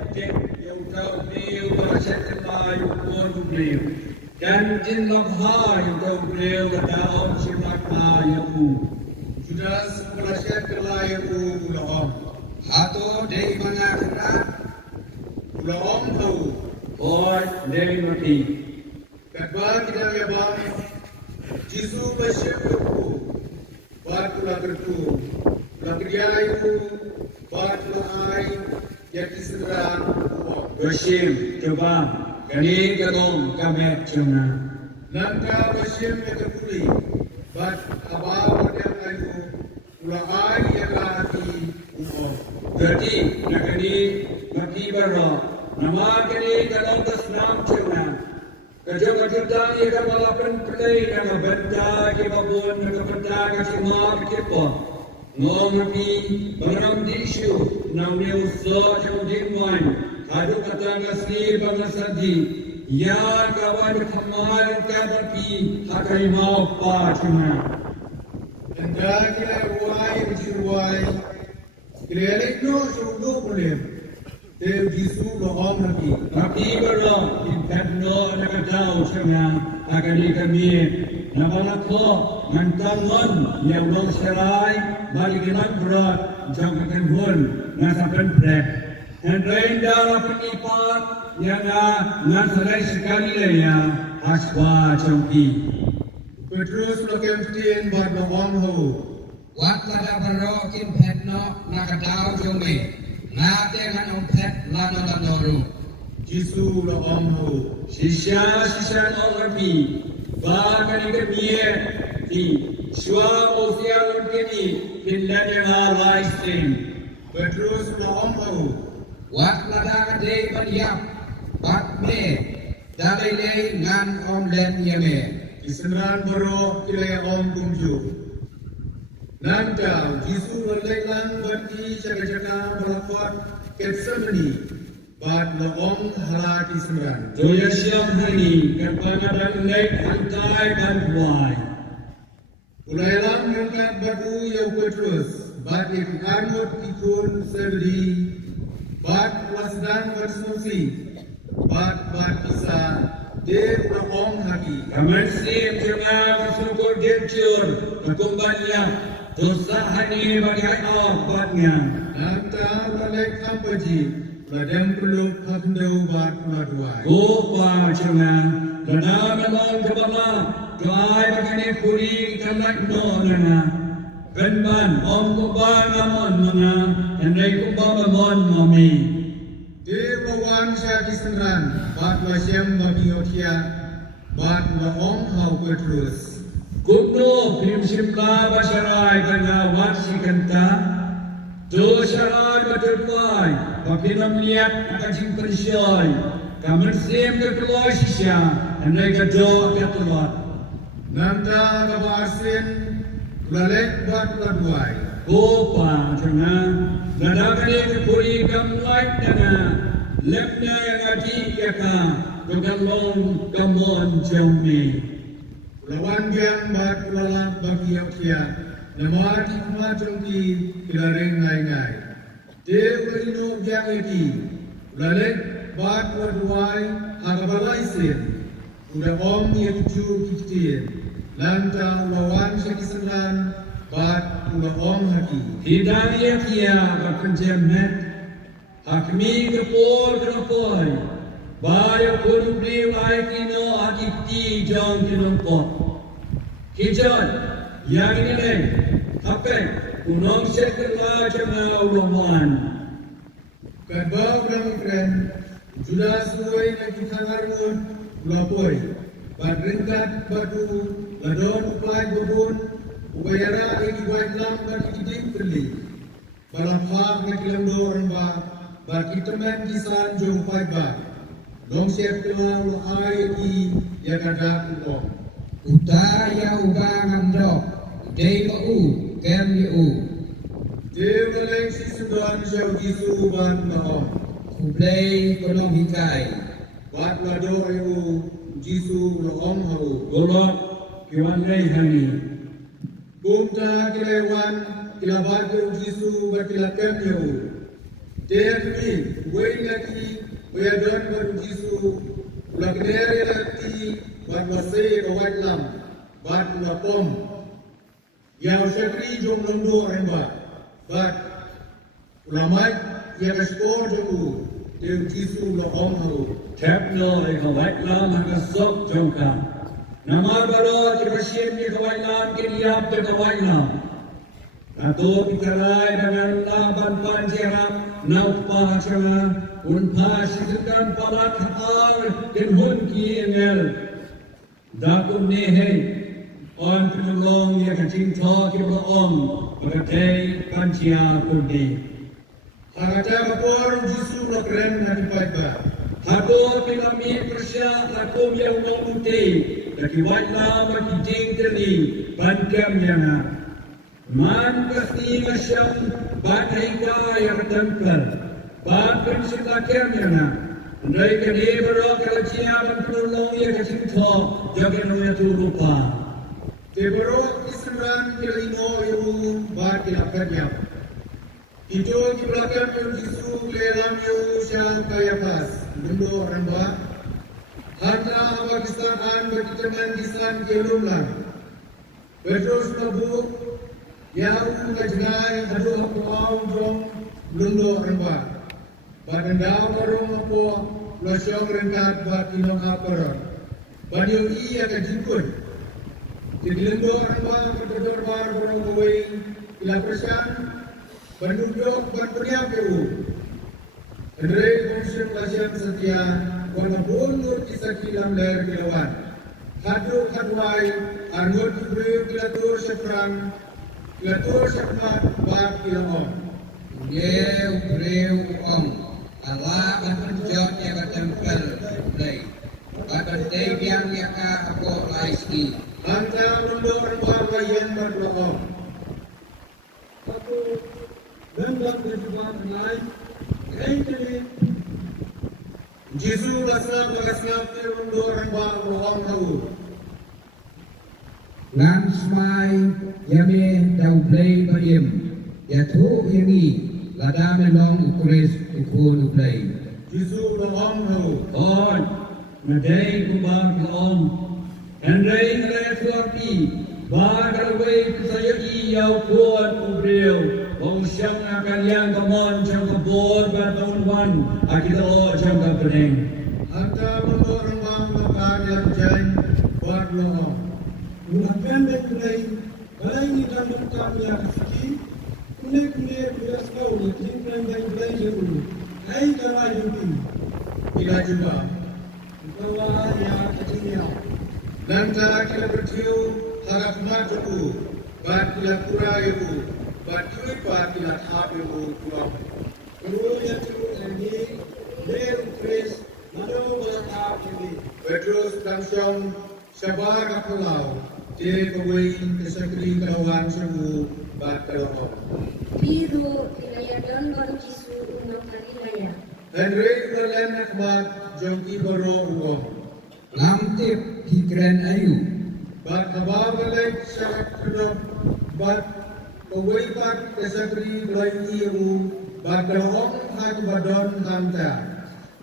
objek yang tahu beliau berasal dari ukun beliau dan jin labha yang tahu beliau kata om sifat layaku sudah berasal dari ulam atau dari mana kena ulam tahu or dari mati kadang kita lihat Jisu bersyukur buat pula bertu Lakriayu, Batlai, Yakiseran, Bersyim, coba kani katong kamet cuna Nangka Bersyim Yakapuli, Bat Abaw yang ayu, Ulai yang lagi umum. berarti nakani mati bara nama kani katong tasnam cuna kajang katang ika malapan pelay na benta kibabon na benta kasimar kipo ngomati barang disu namanya usaha yang dimai kadu kata ngasih bangasadi ya kawan kemarin kadaki hakai mau pa cuma Anda kira ruai berjiruai, kira lekno sudo boleh. Teu Jisu lohom lagi. mati bara impedno nakatau cuma akani kami nakalako mantangon yang long serai balikinan berat jangkakan hon nasa penprek dan lain dalam penipat yang nasalai sekali laya aswa congki Petrus lakukan tien buat lohom ho. วัดระดับรอกินแพทเนาะนักดาวจงมีนาเตงันองแพทลานนนรู Jisu lohom ho. sisa orang bahkan kami di suam usia kini bila dengan lain Petrus lohom ho. วัดระดับเดบันยับบัดเมดาเลยเลยงานออมเลนเยเม Kiseran boro kira om kumju. Nanda Jisu berlelang berti cakap-cakap berlakon Getsemani. Bat lohom hala kiseran. Joya siang hari kepada naik hantai bantuan Ulailang ngangkat batu yau Petrus. Bat ikanut ikun serdi. Bat wasdan bersumsi. Bat bisa dia lohom haki. Kaman sim jangan bersyukur jujur berkembangnya dosa hari bagi obatnya Nanta balik kampaji. Badam perlu hakndau bat peladuai. Gopa jangan benar melong kebala doai begini puri kanak no nana benban om kubang amon nana andai kubang amon mami Dewawan Syah Kiseran. Bat wasyam bagi otia. Bat lohom hau Petrus. Kubno pim simla basyarai kana wasi kanta dosyarai batuai bapinam liat akan simpan syai kamen sim ke keluar sisya andai kado ketuat Nanta kabarsin. Balik bat peladuai. Gopa jangan nadakani ke puri kamlai dana lepna yang ati yaka kegalong kamon jaumi Lawan biang bat lalak bagi otia. Nama tikma jongki kilareng ngai-ngai. Dewa ino biang eti. Balik bat peladuai hagabalai sin. Udah om yang ju kitien. Lanta lawan Syah Kiseran. Bat udah om haki. Hidayah kia berkenjamet Hakmi kepol kenapoi Baya pun beli kino adikti jang kinopok Kijan yang ini deh Apa Unong sekelah cema ulawan Kadba ulang keren. Judah suai nak kitangarun. Ulapoi. Bat ringkat batu. Ladon upai bobon. Ubayara ini buat lam bagi didik beli. Balam hak nak kilang dorang ba. Bagi teman kisan jom upai ba. Dong siap kelang ai di yang ada uang. utaya ubangan dok dei u kem u Dewa leng si sudan jauh Jisu ban mahom. kublei konom hikai Bat lado ayu Jisu lohom hau. Golok kiwan lei hani Bumta kilewan kilabat Jisu berkilakan yau. Termi, wei lagi, bayadon baru jisu, ulang nere lagi, bat masai kawat lam, bat lapom. Yang syakri jom londo remba, bat ulamai yang skor jomu, yang jisu lohong haru. Tepno kawat lam hanga sok jongka. Namar baro cipasim ni kawat lam kiniap te kawat lam. Atau dikarai dengan laban panjang, naupa cuma unpa sikan palat hal dan hun kiengel. Dakum nehe on penolong yang kencing thok kita om berkai panjang kundi. Harata kapor jisu lokren nanti paiba. Hado pinami persya lakum yang nonute. Laki wajna bagi jing teri pankam jana. Man pasti masyam bahagia yang tempel. Bahkan selakem jana. Andai kene berok kerajaan dan penolong yang kencing thok jaga noya turupa. Deborok Isran kelino yang bar kilapnya. Itu di belakang yang jisu lelam yang syang kayapas. Mundo ramba. Hanya Pakistan an berketeman kisan kelumlan. Berterus mabuk. Yang ngajnai adu aku jom mundo ramba. Badan daw karong ako lasyong rengkat bat inong aparon. Banyo iya kajikun. Jadi lendo ramba berdorbar borong kawai ila persan. Bandung berperiak itu. Andre Komisi Pelasian Setia warna bunur kisah kilam ler kilawan. Hadu hadwai arnur kibriu kilatur syafran kilatur syafmat bat kilamon. Dia ubreu om. Allah berjot yang bertempel play. Berday biang yaka aku laiski. Anta mundur ramba yang berdoa. Aku Bendam berjuang lain, kini Jisu basna mundur ramba rohong tahu. Ngan smai yame dau play bariem. Ya tu ini lada melong ukuris ukun play. Jisu rohong tahu. on madai kubang on andai ngai tuapi bagar wei sayagi yau kuat ubreu bau syang akan yang kemon jang kebor batun wan akita o jang kapreng Anta mundur ramba bakar yang jan buat rohong. Mulakan dan kulai, balai ni dalam kami yang kaki, kulai beras kau ni kimpan dan kulai jauh. Hai kalai jumpi, Kita jumpa. bawa yang kecilnya. Dan kila bertiu harap maju. Bat kila pura itu. Bat kulit bat kila tahap itu pulang. Kedua yang tu ini, ler ukres, lalu belakang ini. Petrus langsung sabar kapulau. Dia kawai kesakri kawan semua bat kalahom. Biru ilayadon baru jisu unang kalilaya. Henry Berlen Ahmad Jongki Baro Uwong. Lamtip hikran ayu. Bat kabar balik syarat kedok. Bat kawai bat kesakri belai iru. Bat kalahom hak badon hamta.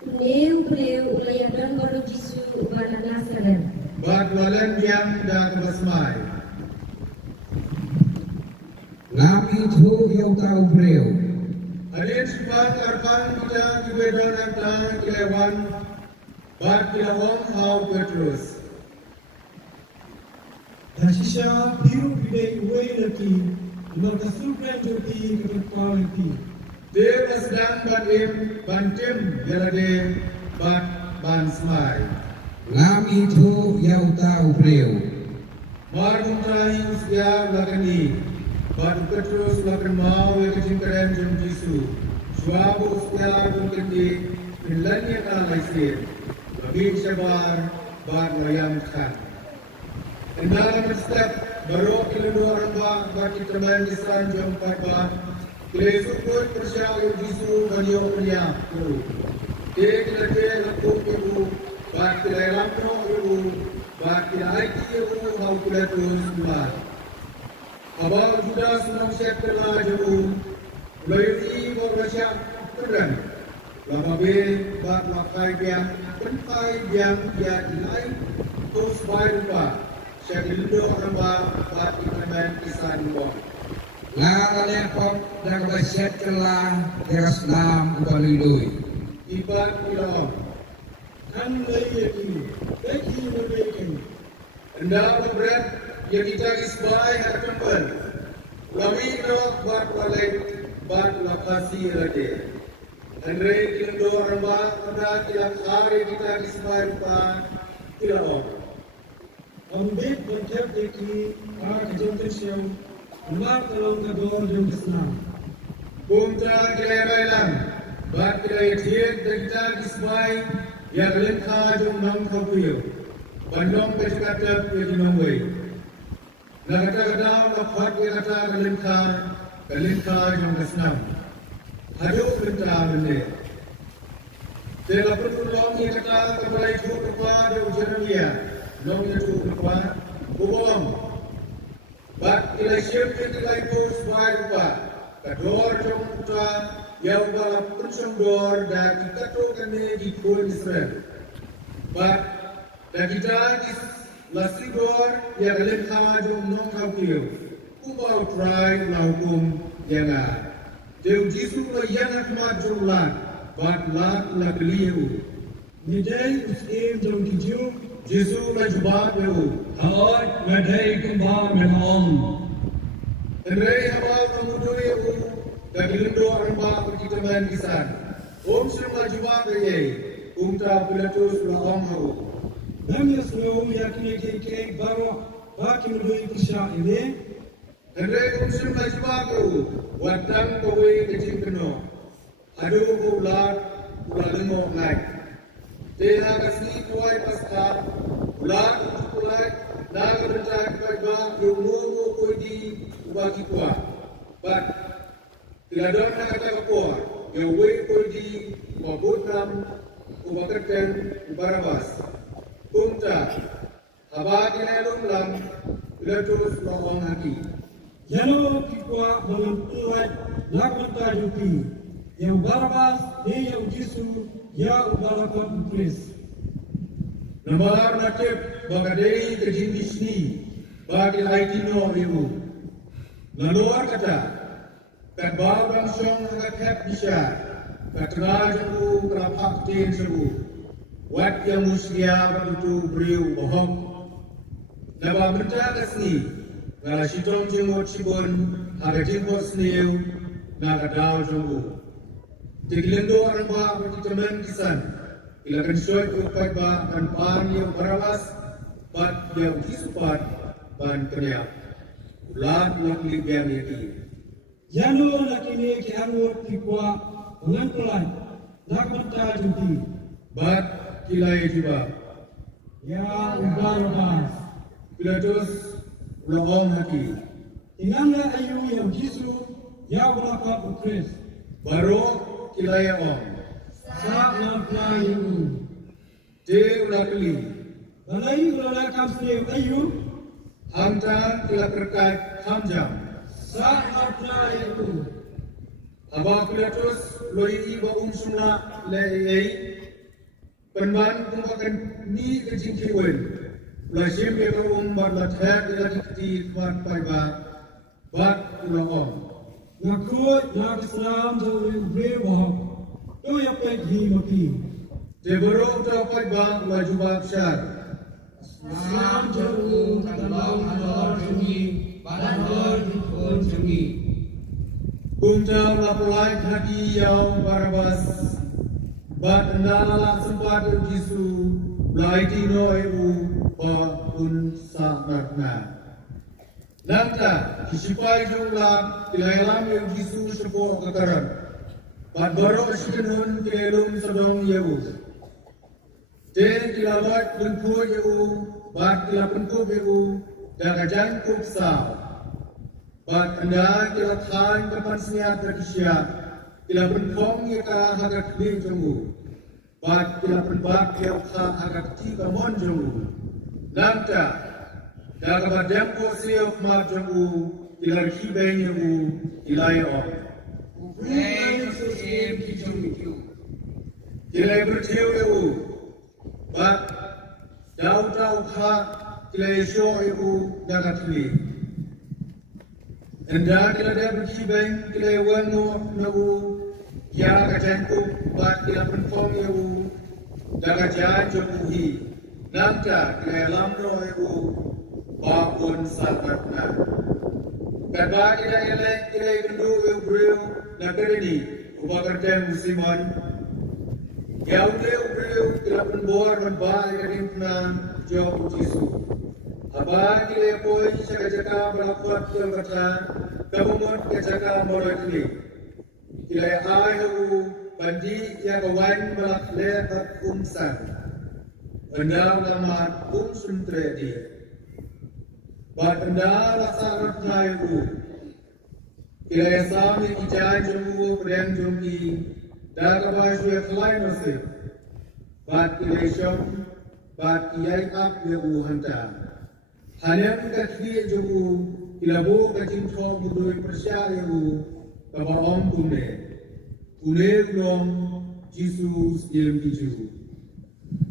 Breu ilayadon baru jisu ubana nasaran. Bat walen yang dah kebasmai. Ngam itu yau tau breu. Hadin sifat arpan kita dibedon antang kilewan. Bat kilahom hau Petrus. Dasisha biru bidai uai lagi, merkasukan jodi kedepan lagi. Dia sedang bantim jelade bat ban smai. Ngam itu yau tau breu. Mar mutrai usbiar lagani. Bat Petrus lagan mau yang keren jom Jisu. Suabu usbiar berkati Finlandia kalaisir. Bagi sabar bat layam kan. Dalam step baru kelulu arba bagi teman Islam jom bat. Kilesuk pun persyawal Jisu banyo punya tu. Dia kilate lakuk ibu. Bat kilai lampro ibu. Bat kilai ibu hau kilai terus buat. Abang sudah senang siap telah jauh. Layu ini berbasyak keren. Lama be bat lakai biang pentai biang dia dinai terus baik lupa. Saya diludo orang bat ikan kisan bawah. Lagalnya pop dan basyat kelah teras nam ubalului. Ibat ilah. Kan lagi bagi mereka. Anda berat yang kita isbai harapkan. Lami nak bat walai bat lakasi lagi. Andre kindo ramba pada kilang hari kita isbai lupa ilah. Ambit berjaya deki kejonten siau. Umar tolong kedor jom Islam. Kumta kilai bailam, bat kilai tiet dan kita isbai yang lengkap jom nam kapuyo. Bandong kecakap yang dinamai. Nak kata lapat yang kata lengkap jom Islam. Haduk lengkap benda. Selapun tolong yang kata kembali cukup kepada ujian dia. Nong yang cukup kepada bubong. Bat kilai siap kilai pos baik lupa. Kador jom putra yang balap pensong dor dan kita tu kene di kuil Israel. Bat dan kita di lasi dor yang lengkap jom nong kau kio. Kubau try hukum yang ada. Jauh jisu lo yang akmat jom lat. Bat lat la beliau. Midai uskim jom kijum. Jisu la jubah beliau. Hawat madai kumbah menong. Enrai awal pemudui dan dilendo arba kita main kisan. Semua jubah beliau. Tak pilatus la amru. لم يصلوا يكني كي بارو باكي مدوي كشا إليه. Enrai semua jubah beliau. Watang kowe kecil keno. Aduh ular lengok naik. Dia kasih kuai pasca. Ular kuai. Naga bercak kerja rumah kau di bagi kuah. But tiada nak kata kuah. Yang way kau di wabutram, wabakerken, barabas. Kumta, abad yang elum lam, bila terus lawang hati. Jano kikwa mengentuai lakukan jupi. Yang Barabas dia yang Jisu ya ubalakan Kris. Namar natib bagadei kejindi sini bagi laitino ibu. Laluar kata, kat bawang song kat hep bisa, kat rajaku kerapak tin sebu. Wat yang musya berutu beriu bohong. Naba berita kesini, ngala sitong jenggot sibun, ada jenggot seniu, ngala dao jenggu. Tiglendo orang ba berkitemen kisan. Ilakan syoi upai ba dan pan yang berawas bat yang disupat ban kenya. Ulat wakili biang yaki. Jano lakini ki arwot kikwa mengentuai lakukan jupi. Bat kilai juga. Ya Barabas. Pilatus ulong haki. Ingatlah ayu yang Jisu ya ubalakan Kris. Baru kilai om. Saat layu. Te ulakili. Balai ulalakan setiap ayu. Hamtan telah terkait hamjam. Saat layu. Abah Pilatus loi iba sumna lei. Penban kumpakan ni kejingkiwen. Lasim dia bar lathat ila dikti kuat paiba. Bat ulong. Ngakut nak Islam jauh berwahab. Tu yang pergi mati. Deborong dapat bang laju babsyar. Islam jauh katambang ador jengi, bador dikun jengi. Kumta lapulai hati yang Barabas. Bat nala sempat Jisu lai tino ibu ba pun sakratna. Nangta kisipai jumlah tilailam yang Jisu sebuah kekaran. Bat baru asikenun kelum sedong yewu. Den tilawat bengku yewu, bat tilapengku yewu, dan ajan kupsa. Bat anda tilatan kapan senyap terkisya, tilapengkong yeka hagat ling jenggu. Bat tilapengbat yeka hagat tiga mon jenggu. Nangta, dan kabat demko siyok ma jenggu, tilarki beng yewu, tilayok. Uplay em kijong mikyu. Kilai berciu eu, bat dau kha kilai show eu dagat li. Enda kilai dia berci beng kilai wanu eu ya kacanku bat kilai perform eu dagat jauh hi. Namta kilai lamro eu bakun sabatna. Kadang kilai kendu eu beriu nagari ubah musimon. Ya udah kita penbor menbal yang pernah jauh Yesus. Apa kita poi jaga berlakuan yang kata kamu jaga moral ini. Kita ayu bandi yang kawan berlakuan kumsan. Benda lama kumsun terjadi. Benda laksana tayu. Kita sami kita jumpa perang jumpi. Dalam bahasa yang lain masih, bat kilesham, bat kiai up yang hantar. Hanya kita kiri jauh, kilabu kacing thok mudui persia yang kabaom tune belum Yesus yang dijual.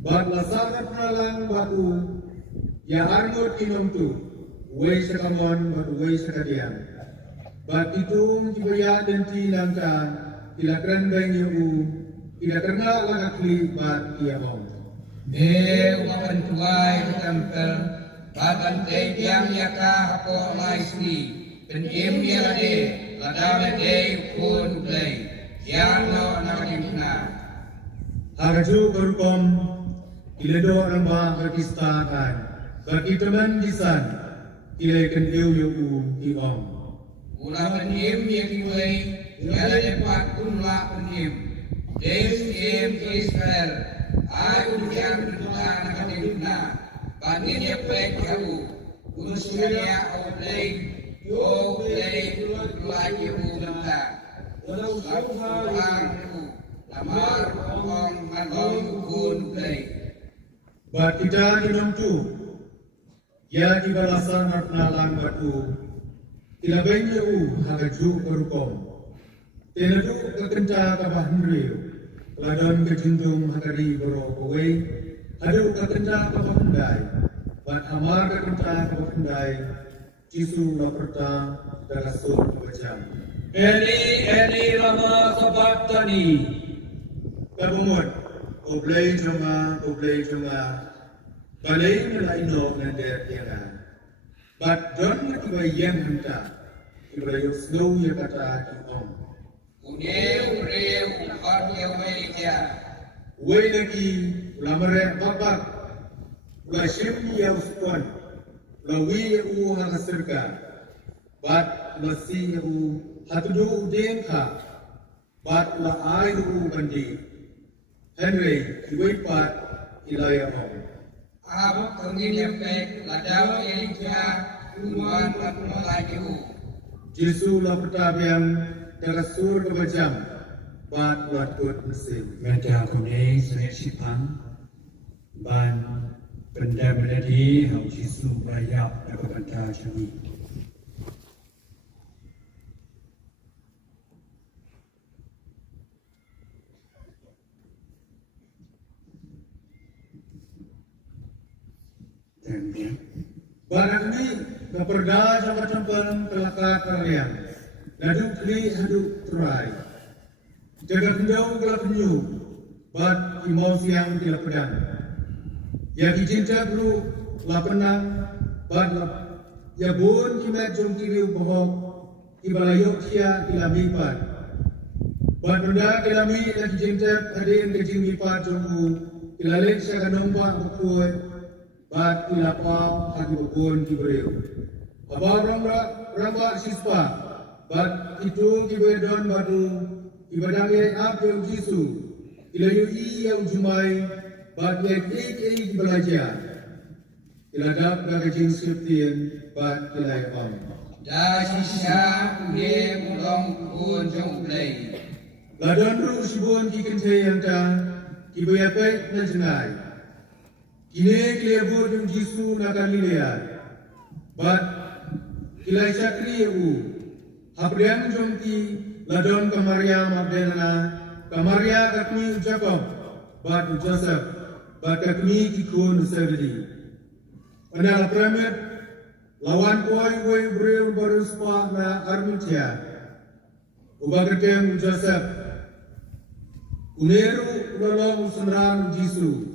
Bat lasaran penalang batu, ya arngot inom tu, wei sekamon batu wei sekadian. Bat itu dibayar dan tilangkan. Ila keren bang yu, ila kerana lagak li bat ia om. Wapan tuai ke tempel, bagan tiang yaka hako laisni, penem dia lade, ladame day pun play, yang no nakimna. Haraju berkom, ila do ramba berkistakan, bagi teman disan, ila ikan yu i om. Ula penem dia kiwai, Yala dapat kunla penim. Des Israel. Aku yang berdoa nak dimna. Bani dia play kamu. Urusannya play. Yo play lagi udara. Walau aku lamar orang malong kun play. Bat kita minum tu. Ya di balasan nalang batu. Tidak banyak haraju berkom. Tentu kekenca kabah hendri, ladon kejuntung hakari berokoi, hadu kekenca kabah hendai, bat amar kekenca kabah hendai, Yesus laperta darasut bacam. Eli lama sabatani. Kabumut, oblay junga, balay nila ino nander tiara. Bat don iba yang henta, iba yung slow ya kata di om. Udeu upat yang meja. Wei lagi lamare babak, ula shim ya uskuan, ula wi u hangasirka, bat ula si u hatudu udeng ka, bat ula ai u bandi. Henry iwei pat ilaya om. Abang kengin yang baik, ladau Elija, tuan dan lagi. Jesu la pertabian darasur kebajam, bat buat kut mesin. Mereka kone seleksipan ban benda beradi hau Yesus berayap dapat benda jami. Barang ini berperda sama tempel kelakar kalian. Nadu kli hadu terai. Jaga kendau gelap penyu. Bat imau siang tidak pedang. Ya dicinta bro lapenang. Bat lap. Ya bun kimet jom kiri bohong. Ibalayok sia kilamipat. Bat benda kilami lagi cinta hadin kecil mipat jom kilalik sia kanomba ukui. Bat ilapau hati bukun kiberiu. Abang ramba sispa. Bat itu kiberdon batu. Ibadangnya abdul Yesus. Ilayu yang jumai. Bat lek belajar. Iladap kajing skriptien. Bat ilai om. Dah sisa ude ulong pun jong play. Ladon ru sibun kikentai yang ta. Kibayapet na jenai. Kini kilebur jom Yesus nakan lihat. Bat kilai cakri u. Hapriang jom ki ladon ke Maria Magdalena, ke Maria kakmi Jacob, bat Joseph, bat kakmi kikun Zebedi. Pada Pramet, lawan koi breu beruspa na Armitia, ubagatem Joseph, uneru ulalong senran Jisu,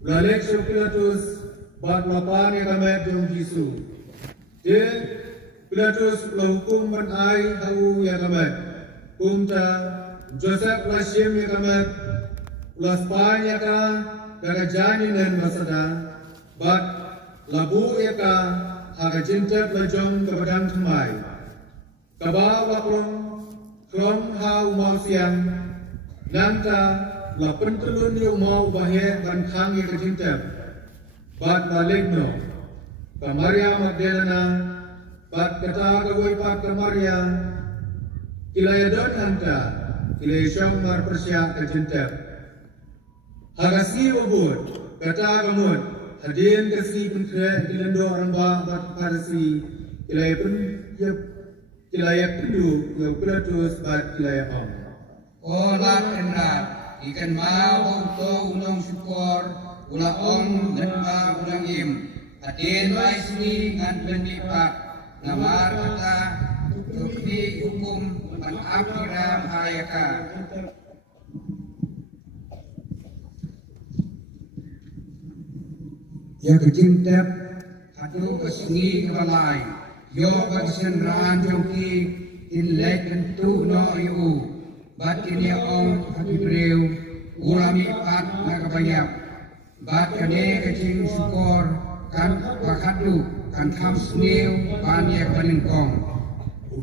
ulalek Pilatus, bat lapan kamet jom Jisu. Pilatus hukum menai hau ya kamet, kumta Joseph lasim ya kamet, ulaspan ya ka gagajani nen masada, bat labu ya ka haga jintep lajong kepadang temai, kabaw lakrong krong hau mau siang, nanta la pentelun yu mau bahye ban khang ya ka jintep, bat balikno, ka Maria Magdalena, bat kata gawai pat ke Maria, kilaya don hanta, kilaya syang mar persyak ke jintep. Hagasi wabud, kata gamut, hadin kasi pentre dilendo orang bat parsi, kilaya pendu, yang Pilatus bat kilaya om. Olah kenrat, ikan mau to unang syukur, ula om dan ma unang im. Hadin mai sini ngan pendipat, namar kata tukni hukum man akhiram hayaka. Ya kejintep hatu kesini kebalai, yo bersenran jongki in lek tentu no yu, batin ya om hati breu, ulami pat nagabayap, bat kane kecing syukur kan bakadu kan tham snew banyak peningkong.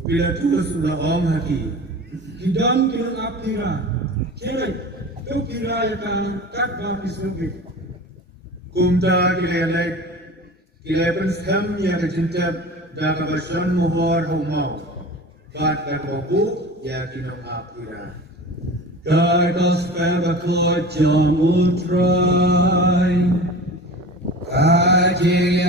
Pilatus ulah om haki. Kidan kilang apira, cewek, tu kira ya kan kat bapis lebih. Kumta kilaya lek, kilaya penskam ya kejintep, dah kabasan mohor hau mau, bat kaboku ya kinong apira. Guide us back, Lord, John will try. Kaji